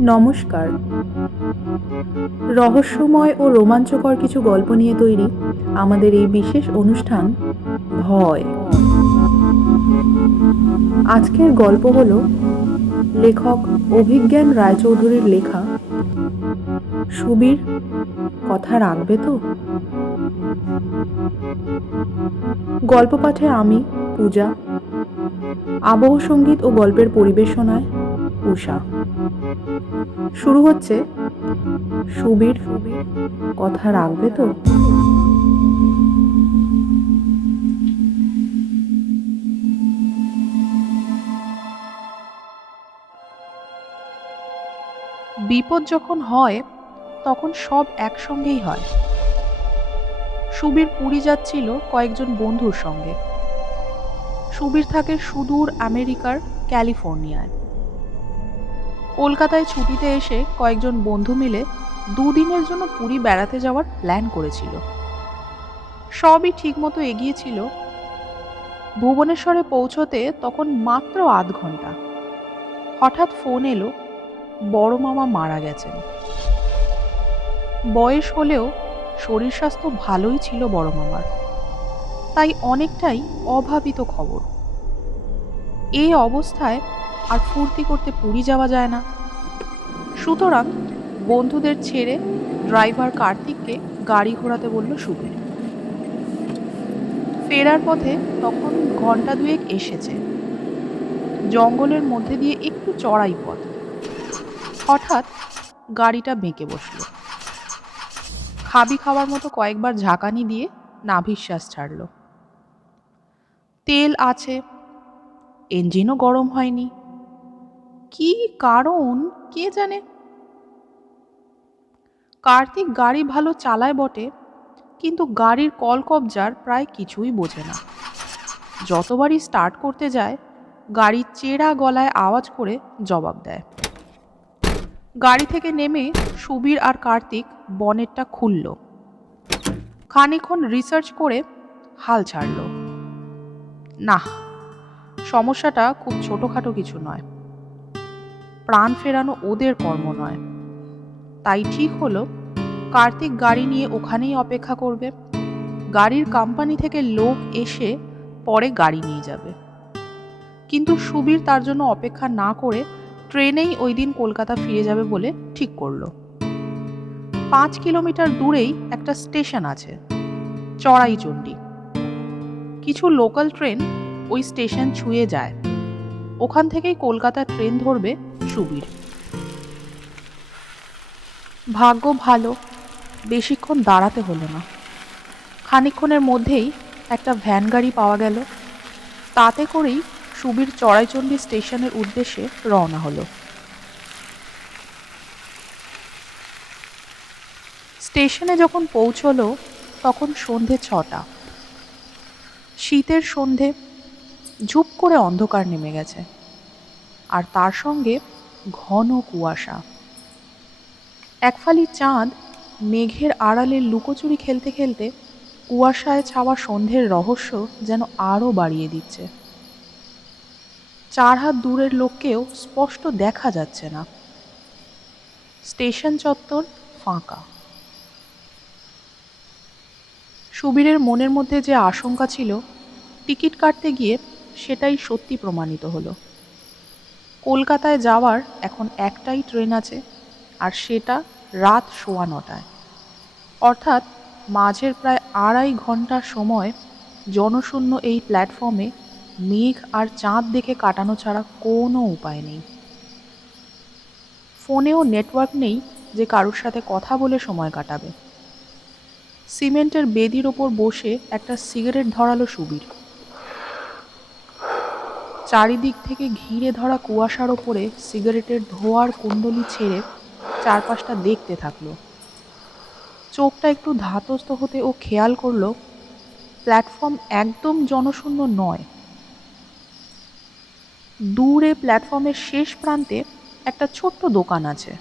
নমস্কার। রহস্যময় ও রোমাঞ্চকর কিছু গল্প নিয়ে তৈরি আমাদের এই বিশেষ অনুষ্ঠান ভয়। আজকের গল্প হলো লেখক অভিজ্ঞান রায়চৌধুরীর লেখা সুবীর। কথা রাখবে তো? গল্প পাঠে আমি পূজা, আবহ সঙ্গীত ও গল্পের পরিবেশনায় উষা। শুরু হচ্ছে সুবীর, কথা রাখবে তো? বিপদ যখন হয় তখন সব একসঙ্গেই হয়। সুবীর পুরী যাচ্ছিল কয়েকজন বন্ধুর সঙ্গে। সুবীর থাকে সুদূর আমেরিকার ক্যালিফোর্নিয়ায়। কলকাতায় ছুটিতে এসে কয়েকজন বন্ধু মিলে 2 দিনের জন্য পুরী বেড়াতে যাওয়ার প্ল্যান করেছিল। সবই ঠিকমতো এগিয়েছিল। ভুবনেশ্বরে পৌঁছতে তখন মাত্র আধ ঘন্টা। হঠাৎ ফোন এলো, বড় মামা মারা গেছেন। বয়স হলেও শরীর স্বাস্থ্য ভালোই ছিল বড় মামার, তাই অনেকটাই অভাবিত খবর। এই অবস্থায় আর ফুর্তি করতে পুরী যাওয়া যায় না। সুতরাং বন্ধুদের ছেড়ে ড্রাইভার কার্তিককে গাড়ি ঘোরাতে বলল সুবীর। ফেরার পথে তখন ঘন্টা 2 এসেছে। জঙ্গলের মধ্যে দিয়ে একটু চড়াই পথ। হঠাৎ গাড়িটা বেঁকে বসল। খাওয়ার মতো কয়েকবার ঝাঁকানি দিয়ে নাভিশ্বাস ছাড়ল। তেল আছে, ইঞ্জিনও গরম হয়নি। কি কারণ কে জানে। কার্তিক গাড়ি ভালো চালায় বটে, কিন্তু গাড়ির কলকবজার প্রায় কিছুই বোঝে না। যতবারই স্টার্ট করতে যায় গাড়ির চেরা গলায় আওয়াজ করে জবাব দেয়। গাড়ি থেকে নেমে সুবীর আর কার্তিক বনেটটা খুলল। খানিকক্ষণ রিসার্চ করে হাল ছাড়ল। না, সমস্যাটা খুব ছোটখাটো কিছু নয়। প্রাণ ফেরানো ওদের কর্ম নয়। তাই ঠিক হলো কার্তিক গাড়ি নিয়ে ওখানেই অপেক্ষা করবে। গাড়ির কোম্পানি থেকে লোক এসে পরে গাড়ি নিয়ে যাবে। কিন্তু সুবীর তার জন্য অপেক্ষা না করে ট্রেনেই ওই দিন কলকাতা ফিরে যাবে বলে ঠিক করলো। 5 কিলোমিটার দূরেই একটা স্টেশন আছে, চড়াইচণ্ডী। কিছু লোকাল ট্রেন ওই স্টেশন ছুঁয়ে যায়। ওখান থেকেই কলকাতা ট্রেন ধরবে সুবীর। ভাগ্য ভালো, বেশিক্ষণ দাঁড়াতে হলো না। খানিকক্ষণের মধ্যেই একটা ভ্যান গাড়ি পাওয়া গেল। তাতে করেই সুবীর চড়াইচণ্ডী স্টেশনের উদ্দেশ্যে রওনা হলো। স্টেশনে যখন পৌঁছলো তখন সন্ধে 6টা। শীতের সন্ধে, ঝুপ করে অন্ধকার নেমে গেছে, আর তার সঙ্গে ঘন কুয়াশা। একফালি চাঁদ মেঘের আড়ালে লুকোচুরি খেলতে খেলতে কুয়াশায় ছাওয়া সন্ধ্যের রহস্য যেন আরও বাড়িয়ে দিচ্ছে। 4 হাত দূরের লোককেও স্পষ্ট দেখা যাচ্ছে না। স্টেশন চত্বর ফাঁকা। সুবীরের মনের মধ্যে যে আশঙ্কা ছিল টিকিট কাটতে গিয়ে সেটাই সত্যি প্রমাণিত হলো। কলকাতায় যাওয়ার এখন একটাই ট্রেন আছে, আর সেটা রাত 9:15। অর্থাৎ মাঝের প্রায় 2.5 ঘন্টা সময় জনশূন্য এই প্ল্যাটফর্মে মেঘ আর চাঁদ দেখে কাটানো ছাড়া কোনো উপায় নেই। ফোনেও নেটওয়ার্ক নেই যে কারোর সাথে কথা বলে সময় কাটাবে। সিমেন্টের বেদির ওপর বসে একটা সিগারেট ধরালো সুবীর। চারিদিক থেকে ঘিরে ধরা কুয়াশার ওপরে সিগারেটের ধোঁয়ার কুণ্ডলি ছেড়ে চারপাশটা দেখতে থাকলো। চোখটা একটু ধাতস্থ হতে ও খেয়াল করলো প্ল্যাটফর্ম একদম জনশূন্য নয়। দূরে প্ল্যাটফর্মের শেষ প্রান্তে একটা ছোট্ট দোকান আছে,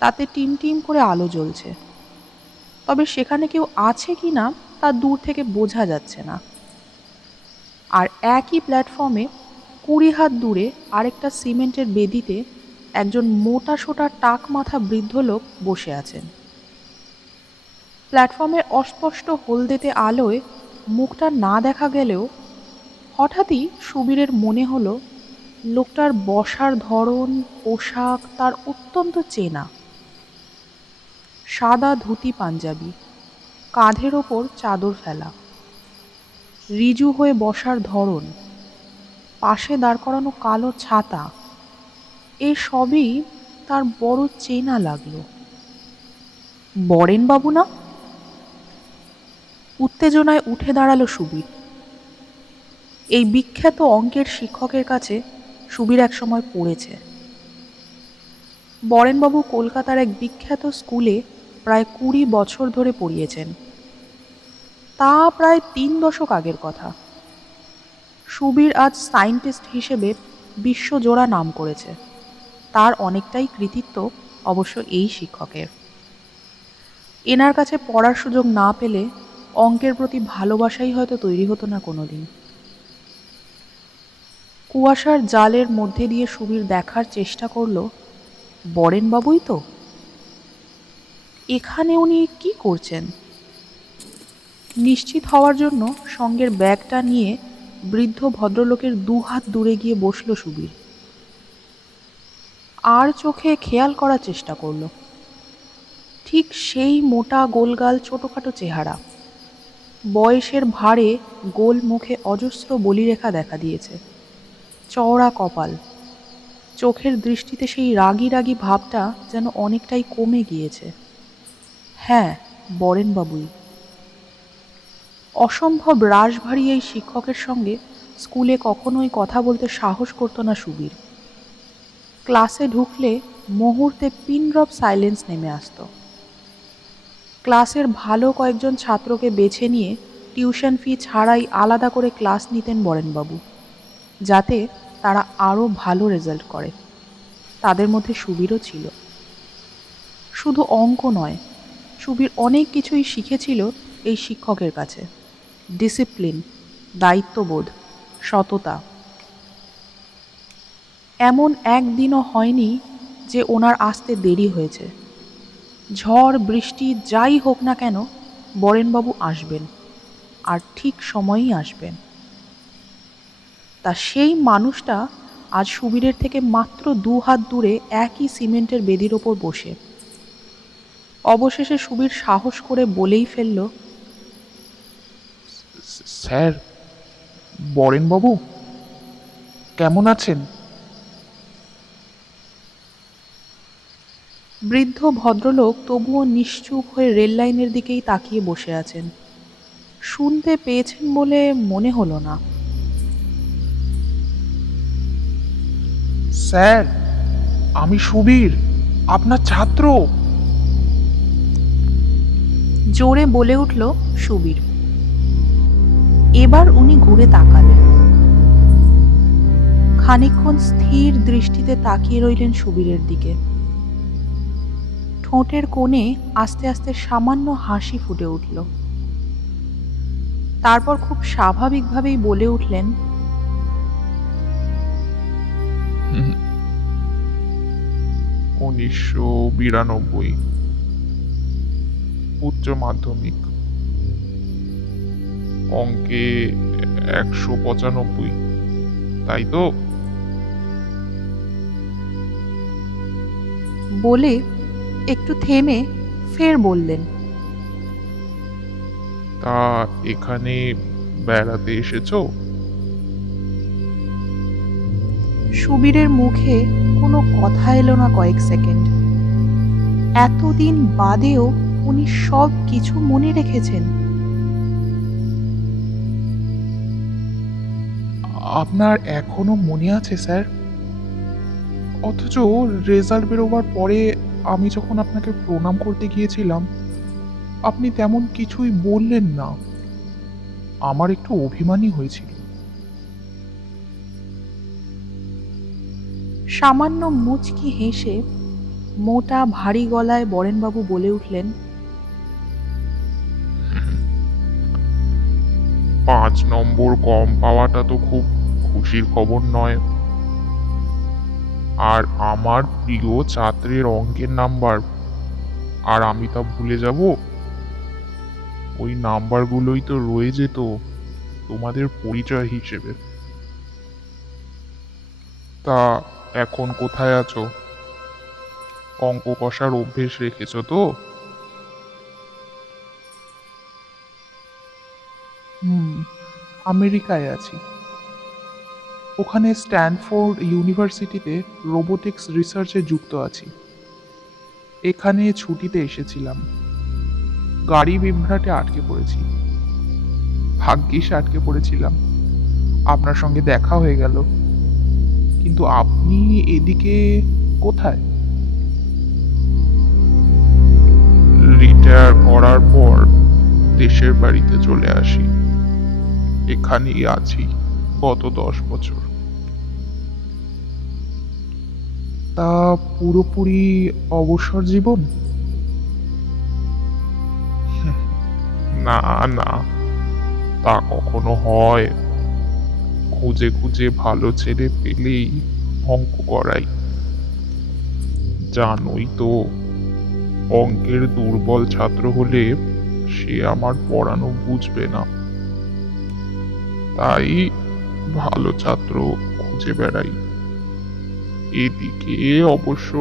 তাতে টিম টিম করে আলো জ্বলছে। তবে সেখানে কেউ আছে কি না তা দূর থেকে বোঝা যাচ্ছে না। আর একই প্ল্যাটফর্মে 20 হাত দূরে আরেকটা সিমেন্টের বেদিতে একজন মোটা সোটা টাক মাথা বৃদ্ধ লোক বসে আছেন। প্ল্যাটফর্মের অস্পষ্ট হলদেটে আলোয় মুখটা না দেখা গেলেও হঠাৎই সুবীরের মনে হলো লোকটার বসার ধরন, পোশাক তার অত্যন্ত চেনা। সাদা ধুতি পাঞ্জাবি, কাঁধের ওপর চাদর ফেলা, রিজু হয়ে বসার ধরন, পাশে দাঁড় করানো কালো ছাতা, এই সবই তার বড় চেনা লাগলো। বরেনবাবু না? উত্তেজনায় উঠে দাঁড়ালো সুবীর। এই বিখ্যাত অঙ্কের শিক্ষকের কাছে সুবীর একসময় পড়েছে। বরেনবাবু কলকাতার এক বিখ্যাত স্কুলে প্রায় 20 বছর ধরে পড়িয়েছেন। তা প্রায় 3 দশক আগের কথা। সুবীর আজ সায়েন্টিস্ট হিসেবে বিশ্বজোড়া নাম করেছে। তার অনেকটাই কৃতিত্ব অবশ্য এই শিক্ষকের। এনার কাছে পড়ার সুযোগ না পেলে অঙ্কের প্রতি ভালোবাসাই হয়তো তৈরি হতো না কোনোদিন। কুয়াশার জালের মধ্যে দিয়ে সুবীর দেখার চেষ্টা করল, বরেনবাবুই তো। এখানে উনি কি করছেন? নিশ্চিত হওয়ার জন্য সঙ্গের ব্যাগটা নিয়ে বৃদ্ধ ভদ্রলোকের 2 হাত দূরে গিয়ে বসল সুবীর। আর চোখে খেয়াল করার চেষ্টা করল। ঠিক সেই মোটা গোলগাল ছোটখাটো চেহারা, বয়সের ভারে গোল মুখে অজস্র বলিরেখা দেখা দিয়েছে, চওড়া কপাল, চোখের দৃষ্টিতে সেই রাগী রাগী ভাবটা যেন অনেকটাই কমে গিয়েছে। হ্যাঁ, বরেনবাবুই। অসম্ভব রাশভারী এই শিক্ষকের সঙ্গে স্কুলে কখনোই কথা বলতে সাহস করত না সুবীর। ক্লাসে ঢুকলে মুহূর্তে পিনড্রপ সাইলেন্স নেমে আসত। ক্লাসের ভালো কয়েকজন ছাত্রকে বেছে নিয়ে টিউশন ফি ছাড়াই আলাদা করে ক্লাস নিতেন বরেনবাবু, যাতে তারা আরও ভালো রেজাল্ট করে। তাদের মধ্যে সুবীরও ছিল। শুধু অঙ্ক নয়, সুবীর অনেক কিছুই শিখেছিল এই শিক্ষকের কাছে। ডিসিপ্লিন, দায়িত্ববোধ, সততা। এমন একদিনও হয়নি যে ওনার আসতে দেরি হয়েছে। ঝড় বৃষ্টি যাই হোক না কেন বরেনবাবু আসবেন, আর ঠিক সময়েই আসবেন। তা সেই মানুষটা আজ সুবীরের থেকে মাত্র 2 হাত দূরে একই সিমেন্টের বেদির ওপর বসে। অবশেষে সুবীর সাহস করে বলেই ফেলল, স্যার, বরেনবাবু কেমন আছেন? বৃদ্ধ ভদ্রলোক তবুও নিশ্চুপ হয়ে রেললাইনের দিকেই তাকিয়ে বসে আছেন। শুনতে পেয়েছেন বলে মনে হলো না। স্যার, আমি সুবীর, আপনার ছাত্র। জোরে বলে উঠল সুবীর। এবার উনি ঘুরে তাকালেন। খানিকক্ষণ স্থির দৃষ্টিতে তাকিয়ে রইলেন সুবীরের দিকে। ঠোঁটের কোণে আস্তে আস্তে সামান্য হাসি ফুটে উঠল। তারপর খুব স্বাভাবিকভাবেই বলে উঠলেন, 1992 উচ্চ মাধ্যমিক, অঙ্কে 195, তাই তো? বলে একটু থেমে ফের বললেন, তা এখানে বেড়াতে এসেছো? সুবীরের মুখে কোনো কথা এলো না কয়েক সেকেন্ড। এতদিন বাদেও উনি সব কিছু মনে রেখেছেন। আপনার এখনো মনে আছে স্যার? অথচ রেজাল্ট বেরোবার পরে আমি যখন আপনাকে প্রণাম করতে গিয়েছিলাম, আপনি তেমন কিছুই বললেন না। আমার একটু অভিমানী হয়েছিল। সামান্য মুচকি হেসে মোটা ভারী গলায় বরেনবাবু বলে উঠলেন, 5 নম্বর কম পাওয়াটা তো খুব খুশির খবর নয়। আর আমার প্রিয় ছাত্রের অঙ্কের নাম্বার, আর আমি তা ভুলে যাব? ওই নাম্বারগুলোই তো রয়ে যেত তোমাদের পরিচয় হিসেবে। তা এখন কোথায় আছো? অঙ্ক কষার অভ্যেস রেখেছো তো? আমেরিকায় আছি। ওখানে স্ট্যানফোর্ড ইউনিভার্সিটিতে রোবোটিক্স রিসার্চে যুক্ত আছি। এখানে ছুটিতে এসেছিলাম। গাড়ি বিভ্রাটে আটকে পড়েছি। ভাগ্যিস আটকে পড়েছিলাম, আপনার সঙ্গে দেখা হয়ে গেল। কিন্তু আপনি এদিকে কোথায়? রিটায়ার করার পর দেশের বাড়িতে চলে আসি। এখানেই আছি গত 10 বছর। তা পুরোপুরি অবসর জীবন? না না, তা কখনো হয়? খুঁজে খুঁজে ভালো ছেলে পেলেই অঙ্ক করাই। জানোই তো, অঙ্কের দুর্বল ছাত্র হলে সে আমার পড়ানো বুঝবে না। তাই ভালো ছাত্র খুঁজে বেড়াই। এদিকে অবশ্য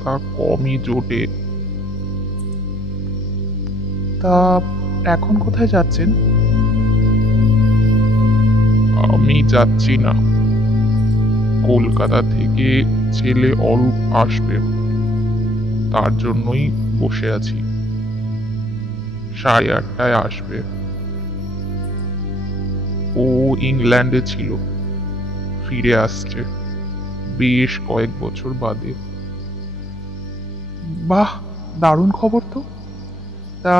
তা কমই জোটে। তা এখন কোথায় যাচ্ছেন? আমি যাচ্ছি না। কলকাতা থেকে ছেলে অরূপ আসবে, তার জন্যই বসে আছি। 8:30টায় আসবে। ও ইংল্যান্ডে ছিল, ফিরে আসছে বেশ কয়েক বছর বাদে। বাহ, দারুণ খবর তো। তা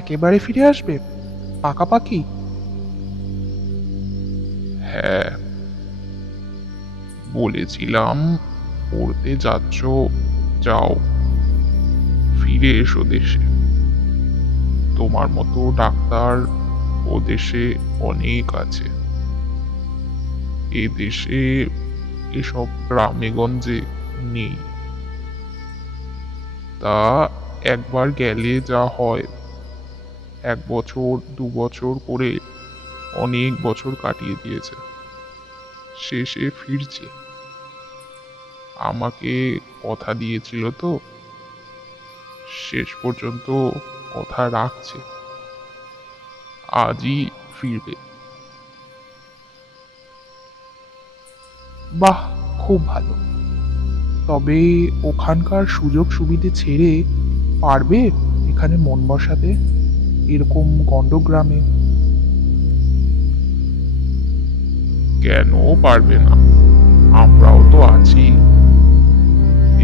একেবারে ফিরে আসবে পাকাপাকি? হ্যাঁ, বলেছিলাম পড়তে যাচ্ছ, যাও, ফিরে এসো দেশে। তোমার মতো ডাক্তার ও দেশে অনেক আছে। এ দেশে এসব গ্রামে গঞ্জে নেই। তা একবার গেলে যা হয়, 1 বছর 2 বছর করে অনেক বছর কাটিয়ে দিয়েছে, শেষে ফিরছে। আমাকে কথা দিয়েছিল তো, শেষ পর্যন্ত কথা রাখছে। আজই ফিরবে। বাহ, খুব ভালো। তবে ওখানকার সুযোগ সুবিধে ছেড়ে পারবে এখানে মন বসাতে, এরকম গণ্ডগ্রামে? কেন পারবে না? আমরাও তো আছি।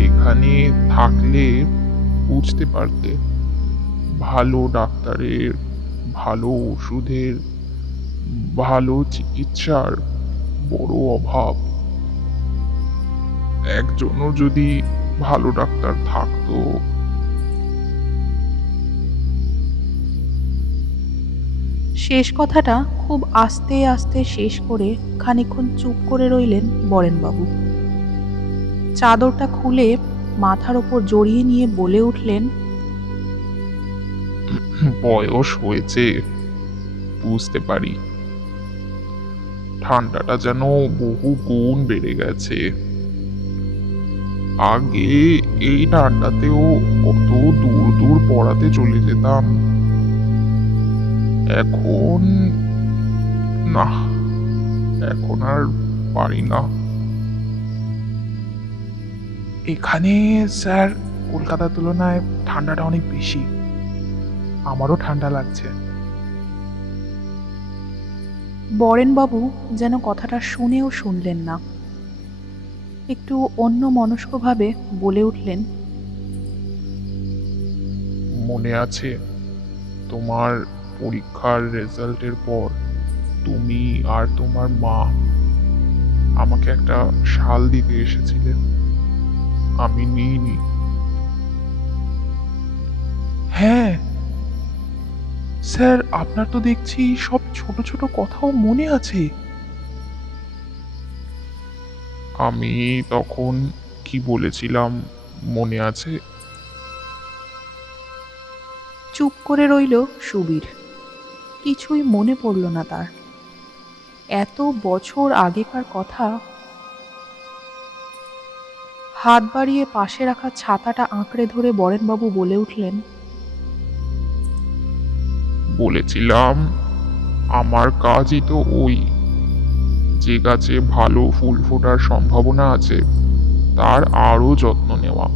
এখানে থাকলে বুঝতে পারতে, ভালো ডাক্তারের, ভালো ওষুধের, ভালো চিকিৎসার বড় অভাব। একজনও যদি ভালো ডাক্তার থাকতো। শেষ কথাটা খুব আস্তে আস্তে শেষ করে খানিকক্ষণ চুপ করে রইলেন বরেনবাবু। চাদরটা খুলে মাথার ওপর জড়িয়ে নিয়ে বলে উঠলেন, বয়স হয়েছে, বুঝতে পারি। ঠান্ডাটা যেন বহু গুণ বেড়ে গেছে। আগে এই ঠান্ডাতেও কত দূর দূর পড়াতে চলে যেতাম। এখন না, এখন আর পারি না। এখানে স্যার কলকাতার তুলনায় ঠান্ডাটা অনেক বেশি। আমারও ঠান্ডা লাগছে। বরেনবাবু যেন কথাটা শুনেও শুনলেন না। একটু অন্য মনস্কভাবে বলে উঠলেন, মনে আছে তোমার পরীক্ষার রেজাল্টের পর তুমি আর তোমার মা আমাকে একটা শাল দিতে এসেছিলে? আমি নিইনি। হ্যাঁ স্যার, আপনার তো দেখছি সব ছোট ছোট কথাও মনে আছে। আমি তখন কি বলেছিলাম মনে আছে? চুপ করে রইল সুবীর। কিছুই মনে পড়ল না তার। এত বছর আগেকার কথা। হাত বাড়িয়ে পাশে রাখা ছাতাটা আঁকড়ে ধরে বরেনবাবু বলে উঠলেন, বলেছিলাম আমার কাজই তো ওই, যে গাছে ভালো ফুল ফোটার সম্ভাবনা আছে তার আরো যত্ন নেওয়া।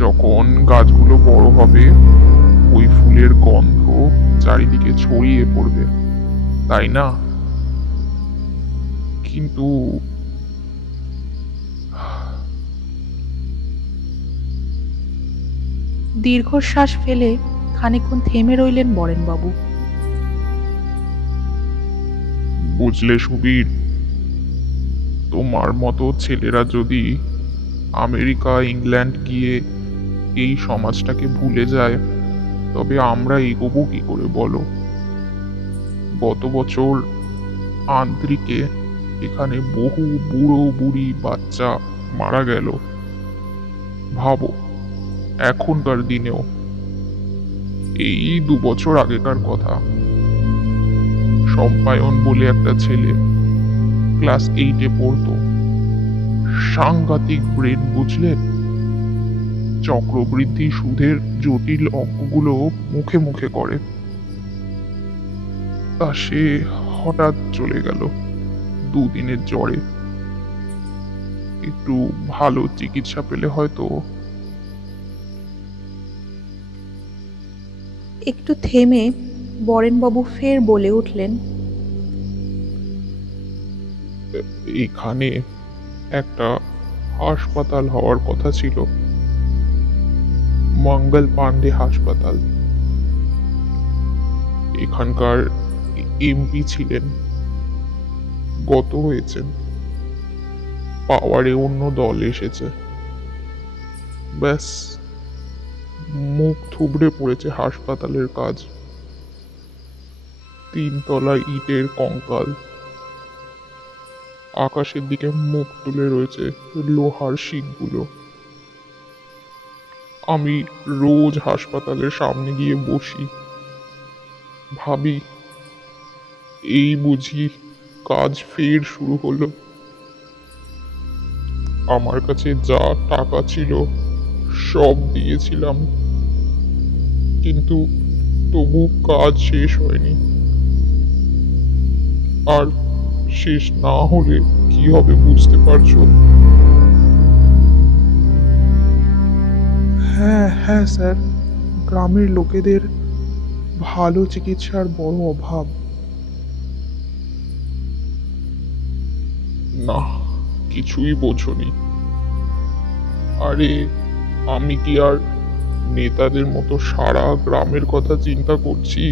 যখন গাছগুলো বড় হবে ওই ফুলের গন্ধ চারিদিকে ছড়িয়ে পড়বে, তাই না? কিন্তু দীর্ঘশ্বাস ফেলে খানিকক্ষণ থেমে রইলেন বরেনবাবু। বুঝলে সুবীর, তোমার মতো ছেলেরা যদি আমেরিকা ইংল্যান্ড গিয়ে এই সমাজটাকে ভুলে যায় তবে আমরা এগোবো কি করে বলো? গত বছর আন্দ্রিকে এখানে বহু বুড়ো বুড়ি বাচ্চা মারা গেল। ভাবো, এখনকার দিনেও, এই 2 বছর আগেকার কথা, সম্পায়ন বলে একটা ছেলে ক্লাস 8-এ পড়তো, সাংঘাতিক ব্রেন বুঝলেন, চক্রবৃদ্ধি সুদের জটিল অঙ্কগুলো মুখে মুখে করে। তা সে হঠাৎ চলে গেল 2 দিনের জ্বরে। একটু ভালো চিকিৎসা পেলে হয়তো। একটু থেমে বরেনবাবু ফের বলে উঠলেন, এখানে একটা হাসপাতাল হওয়ার কথা ছিল, মঙ্গল পান্ডে হাসপাতাল। এখানকার এমপি ছিলেন, গত হয়েছেন, পাওয়ারে অন্য দল এসেছে। ব্যাস, মুখ থুবড়ে পড়েছে হাসপাতালের কাজ। 3 তলা ইটের কঙ্কাল, আকাশের দিকে মুখ তুলে রয়েছে লোহার শিকগুলো। আমি রোজ হাসপাতালের সামনে গিয়ে বসি, ভাবি এই বুঝি কাজ ফের শুরু হলো। আমার কাছে যা টাকা ছিল সব দিয়েছিলাম, কিন্তু তবু কাজ শেষ হয়নি। আর শেষ না হলে কি হবে বুঝতে পারছো? হ্যাঁ হ্যাঁ স্যার, গ্রামের লোকেদের ভালো চিকিৎসার বড় অভাব। না, কিছুই বোঝনি। আরে আমি কি আর নেতাদের মতো সারা গ্রামের কথা চিন্তা করছি?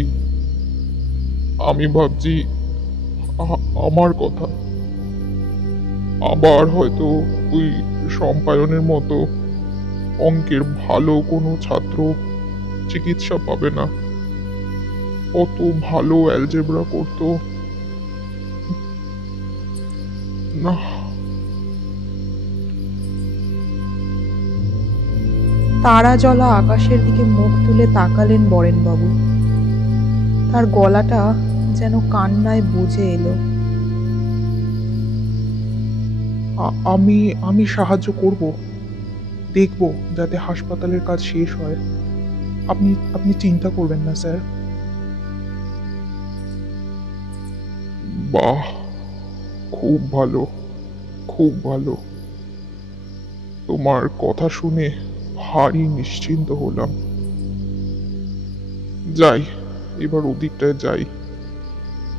আমি ভাবছি আমার কথা। আবার হয়তো ওই সম্পায়নের মতো অঙ্কের ভালো কোনো ছাত্র চিকিৎসা পাবে না, কত ভালো অ্যালজেব্রা করতো। না, তারা জ্বলা আকাশের দিকে মুখ তুলে তাকালেন বরেনবাবু। তার গলাটা যেন কান্নায় বুজে এলো। আমি আমি সাহায্য করব, দেখব যাতে হাসপাতালের কাজ শেষ হয়। আপনি আপনি চিন্তা করবেন না স্যার। বাহ, খুব ভালো, খুব ভালো। তোমার কথা শুনে ভারী নিশ্চিন্ত হলাম। যাই, এবার ওদিকটায় যাই,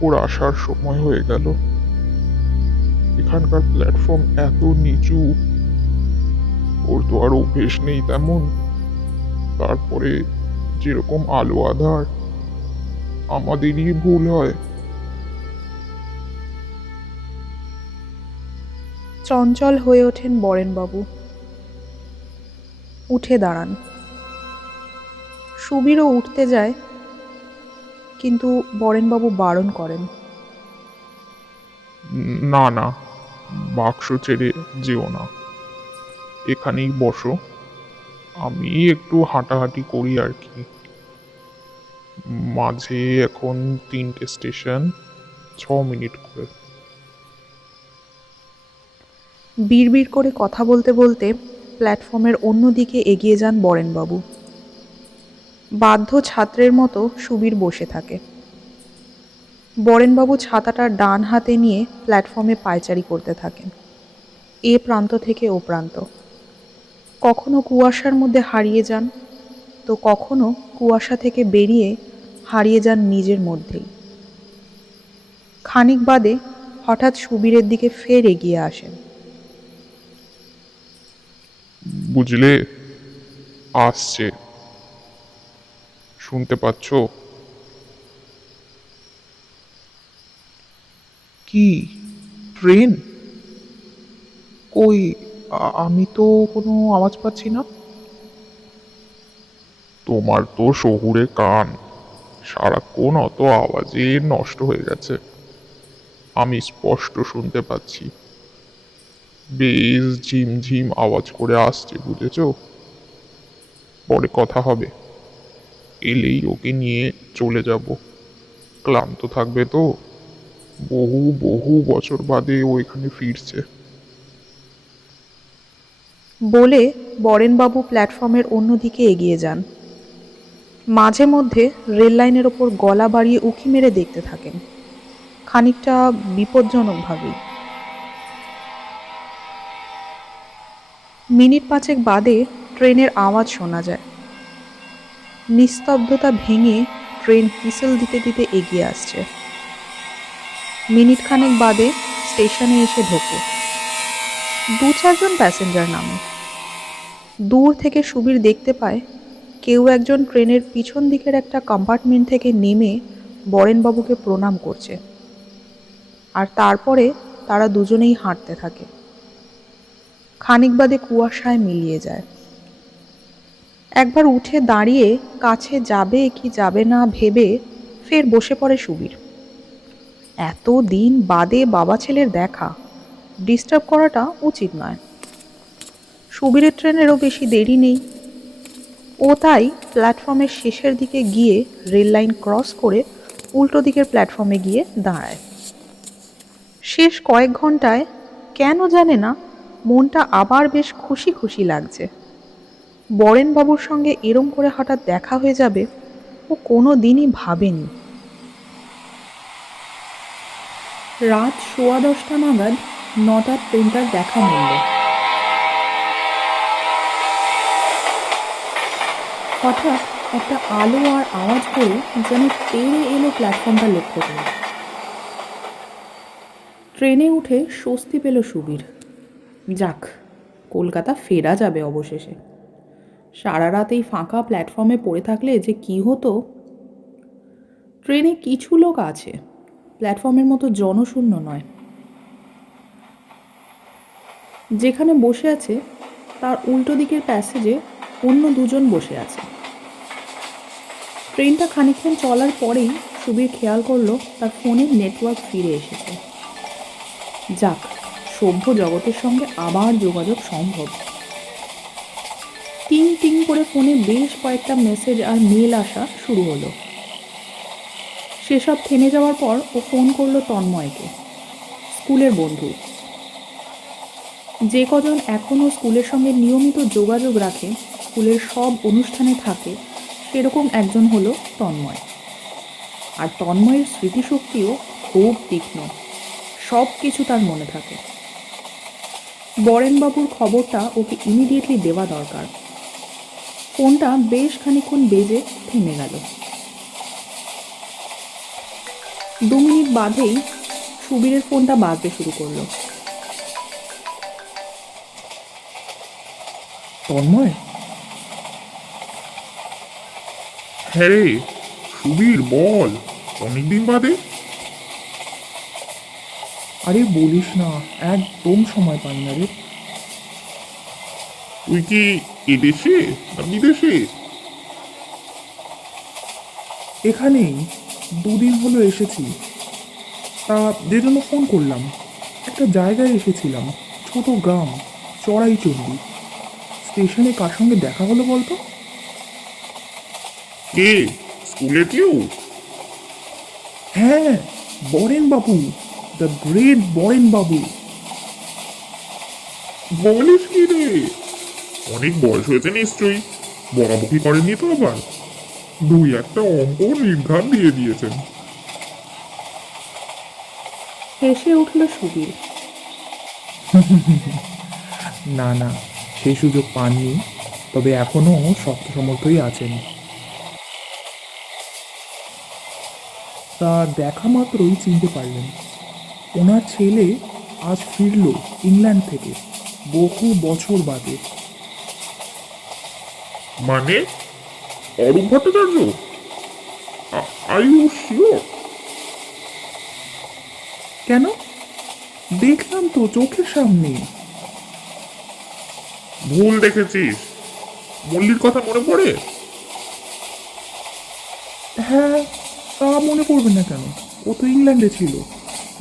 ওর আসার সময় হয়ে গেল। এখানকার প্ল্যাটফর্ম এত নিচু, ওর তো আর অভ্যেস নেই তেমন। তারপরে যেরকম আলো আধার, আমাদেরই ভুল হয়। চঞ্চল হয়ে ওঠেন বরেনবাবু। উঠে দাঁড়ান। সুবীরও উঠতে যায়, কিন্তু বরেনবাবু বারণ করেন। না না, বাক্স ছেড়ে যেও না। এখানেই বসো, আমি একটু হাঁটাহাঁটি করি আর কি। মাঝে এখন 3টে স্টেশন, 6 মিনিট করে। বিড়বিড় করে কথা বলতে বলতে প্ল্যাটফর্মের অন্য দিকে এগিয়ে যান বরেনবাবু। বাধ্য ছাত্রের মতো সুবীর বসে থাকে। বরেনবাবু ছাতাটা ডান হাতে নিয়ে প্ল্যাটফর্মে পায়চারি করতে থাকেন, এ প্রান্ত থেকে ও প্রান্ত। কখনো কুয়াশার মধ্যে হারিয়ে যান, তো কখনো কুয়াশা থেকে বেরিয়ে হারিয়ে যান নিজের মধ্যেই। খানিক বাদে হঠাৎ সুবীরের দিকে ফের এগিয়ে আসেন। বুঝলে, আসছে, শুনতে পাচ্ছ? কি ট্রেন? কই, আমি তো কোনো আওয়াজ পাচ্ছি না। তোমার তো শহুরে কান, সারাক্ষণ অত আওয়াজে নষ্ট হয়ে গেছে। আমি স্পষ্ট শুনতে পাচ্ছি, বেশ ঝিমঝিম আওয়াজ করে আসছে, বুঝেছো? পরে কথা হবে, এলেই ওকে নিয়ে চলে যাব। ক্লান্ত থাকবে তো, বহু বহু বছর বাদে ও এখানে ফিরছে। বলে বরেনবাবু প্ল্যাটফর্মের অন্য দিকে এগিয়ে যান। মাঝে মধ্যে রেল লাইনের ওপর গলা বাড়িয়ে উঁকি মেরে দেখতে থাকেন, খানিকটা বিপজ্জনকভাবেই। মিনিট 5 বাদে ট্রেনের আওয়াজ শোনা যায়। নিস্তব্ধতা ভেঙে ট্রেন হুইসেল দিতে দিতে এগিয়ে আসছে। মিনিট খানেক বাদে স্টেশনে এসে ঢোকে। 2-4 জন প্যাসেঞ্জার নামে। দূর থেকে সুবীর দেখতে পায় কেউ একজন ট্রেনের পিছন দিকের একটা কম্পার্টমেন্ট থেকে নেমে বরেনবাবুকে প্রণাম করছে, আর তারপরে তারা দুজনেই হাঁটতে থাকে। খানিক বাদে কুয়াশায় মিলিয়ে যায়। একবার উঠে দাঁড়িয়ে কাছে যাবে কি যাবে না ভেবে ফের বসে পড়ে সুবীর। এত দিন বাদে বাবা ছেলের দেখা, ডিস্টার্ব করাটা উচিত নয়। সুবীরের ট্রেনেরও বেশি দেরি নেই। ও তাই প্ল্যাটফর্মের শেষের দিকে গিয়ে রেল লাইন ক্রস করে উল্টো দিকের প্ল্যাটফর্মে গিয়ে দাঁড়ায়। শেষ কয়েক ঘন্টায় কেন জানে না মনটা আবার বেশ খুশি খুশি লাগছে। বরেনবাবুর সঙ্গে এরম করে হঠাৎ দেখা হয়ে যাবে ও কোনো দিনই ভাবেনি। রাত 10:15 নাগাদ 9টার ট্রেনটার দেখা মিলল। হঠাৎ একটা আলো আর আওয়াজ করে যেন তেড়ে এলো প্ল্যাটফর্মটা লক্ষ্য করে। ট্রেনে উঠে স্বস্তি পেল সুবীর। যাক, কলকাতা ফেরা যাবে অবশেষে। সারা রাত এই ফাঁকা প্ল্যাটফর্মে পড়ে থাকলে যে কি হতো। ট্রেনে কিছু লোক আছে, প্ল্যাটফর্মের মতো জনশূন্য নয়। যেখানে বসে আছে তার উল্টো দিকের প্যাসেজে অন্য 2জন বসে আছে। ট্রেনটা খানিকক্ষণ চলার পরেই সুবীর খেয়াল করলো তার ফোনের নেটওয়ার্ক ফিরে এসেছে। যাক, সভ্য জগতের সঙ্গে আবার যোগাযোগ সম্ভব। টিং টিং করে ফোনে বেশ কয়েকটা মেসেজ আর মেল আসা শুরু হলো। সেসব থেমে যাওয়ার পর ও ফোন করলো তন্ময়কে, স্কুলের বন্ধু। যে কজন এখনও স্কুলের সঙ্গে নিয়মিত যোগাযোগ রাখে, স্কুলের সব অনুষ্ঠানে থাকে, সেরকম একজন হলো তন্ময়। আর তন্ময়ের স্মৃতিশক্তিও খুব তীক্ষ্ণ, সব কিছু তার মনে থাকে। বরেনবাবুর খবরটা ওকে ইমিডিয়েটলি দেওয়া দরকার। ফোনটা বেশ খানিকক্ষণ বেজে থেমে গেল। 2 মিনিট বাদেই সুবীরের ফোনটা বাজতে শুরু করলো। তন্ময়? হ্যাঁ রে সুবীর, বল, অনেকদিন বাদে। আরে বলিস না, একদম সময় পাই না রে। তুই কি এদেশে না বিদেশে? এখানেই, 2 দিন হলো এসেছি। তা যে জন্য ফোন করলাম, একটা জায়গায় এসেছিলাম, ছোট গ্রাম, চড়াইচণ্ডী। স্টেশনে কার সঙ্গে দেখা হলো বলতো? কে? স্কুলে কেউ? হ্যাঁ, বরেন বাবু, দ্য গ্রেট বরেন বাবু। বলিস কি রে? অনেক বয়স হয়েছে নিশ্চয়ই, বকাবকি করেননি তো আবার? দুই একটা অঙ্ক নির্ঘাত দিয়ে দিয়েছেন। হেসে উঠল সুবীর। না না, সেই সুযোগ পাননি, তবে এখনো শক্ত সমর্থই আছেন। তা দেখা মাত্রই চিনতে পারলেন, ওনার ছেলে আজ ফিরল ইংল্যান্ড থেকে বহু বছর বাদে। মানে Arup Bhattacharya? Are you sure? কেন? দেখলাম তো চোখের সামনে। ভুল দেখেছিস। মল্লির কথা মনে পড়ে? হ্যাঁ, তা মনে পড়বে না কেন? ও তো ইংল্যান্ডে ছিল,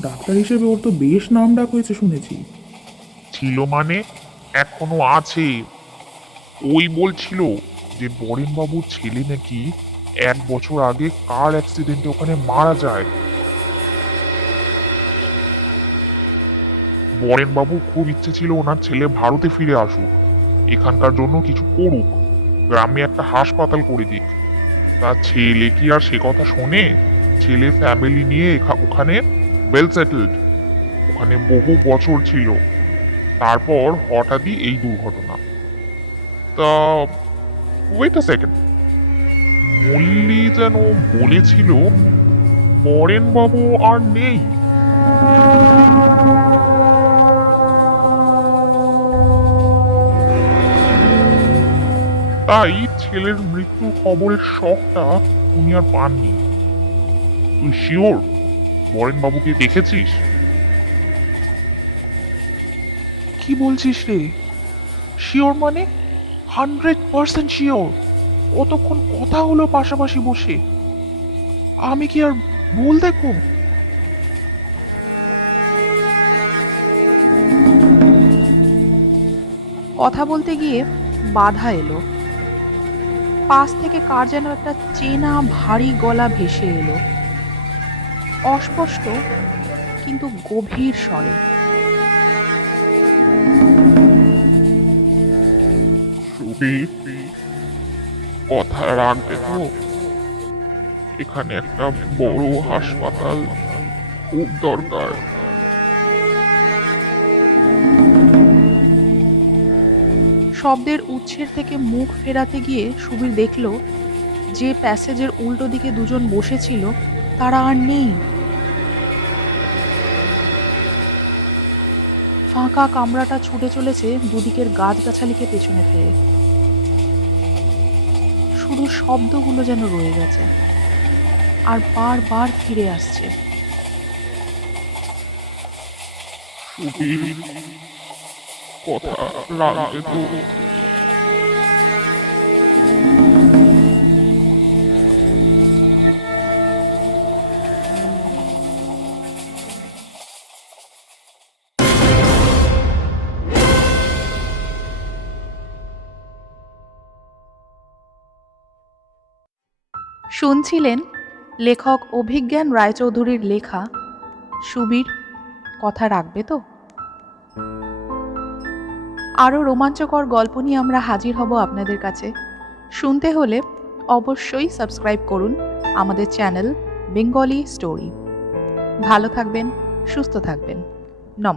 ডাক্তার হিসেবে ওর তো বেশ নাম ডাক হয়েছে শুনেছি। ছিল মানে এখনো আছে। ওই বলছিল যে বরেনবাবুর ছেলে নাকি 1 বছর আগে কার অ্যাক্সিডেন্টে ওখানে মারা যায়। বরেনবাবু খুব ইচ্ছে ছিল ওনার ছেলে ভারতে ফিরে আসুক, এখানকার জন্য কিছু করুক, গ্রামে একটা হাসপাতাল করে দিক। তার ছেলে কি আর সে কথা শোনে? ছেলে ফ্যামিলি নিয়ে ওখানে ওয়েল সেটেলড, ওখানে বহু বছর ছিল। তারপর হঠাৎই এই দুর্ঘটনা। তা ওয়েট আ সেকেন্ড, মল্লি যেন বলেছিল বরেনবাবু আর নেই। তাই ছেলের মৃত্যুর খবরের শকটা উনি আর পাননি। তুই শিওর বরেনবাবুকে দেখেছিস? কি বলছিস রে? শিওর মানে? 100% শিওর। কতক্ষণ কথা হলো পাশাপাশি বসে, আমি কি আর ভুল দেখো? কথা বলতে গিয়ে বাধা এলো। পাশ থেকে কার যেন একটা চেনা ভারী গলা ভেসে এলো, অস্পষ্ট কিন্তু গভীর স্বরে। সুবীর, কথা রাখবে তো? এখানে একটা বড় হাসপাতাল খুব দরকার। শব্দের উৎসের থেকে মুখ ফেরাতে গিয়ে সুবীর দেখল যে প্যাসেজের উল্টো দিকে দুজন বসেছিল তারা আর নেই। ফাঁকা কামরাটা ছুটে চলেছে দুদিকের গাছগাছালিকে পেছনে ফেলে। শুধু শব্দগুলো যেন রয়ে গেছে আর বারবার ফিরে আসছে। সুবীর, কথা রাখবে তো? শুনছিলেন লেখক অভিজ্ঞান রায়চৌধুরীর লেখা সুবীর, কথা রাখবে তো? আরও রোমাঞ্চকর গল্প নিয়ে আমরা হাজির হব আপনাদের কাছে। শুনতে হলে অবশ্যই সাবস্ক্রাইব করুন আমাদের চ্যানেল বেঙ্গলি স্টোরি। ভালো থাকবেন, সুস্থ থাকবেন। নমস্কার।